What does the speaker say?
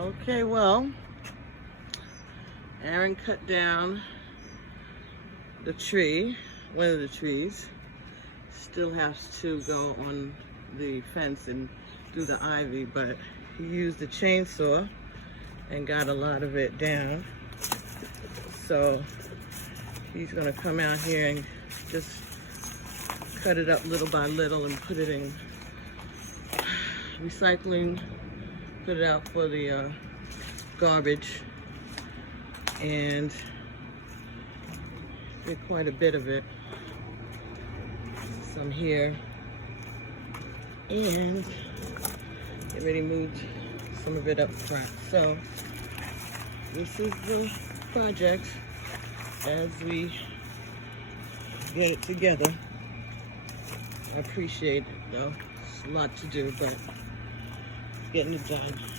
Okay, well, Aaron cut down the tree, one of the trees. Still has to go on the fence and do the ivy, but he used a chainsaw and got a lot of it down. So he's gonna come out here and just cut it up little by little and put it in recycling, put it out for the garbage, and get quite a bit of it. Some here, and already moved some of it up front. So this is the project as we get it together. I appreciate it though. It's a lot to do, but getting it done.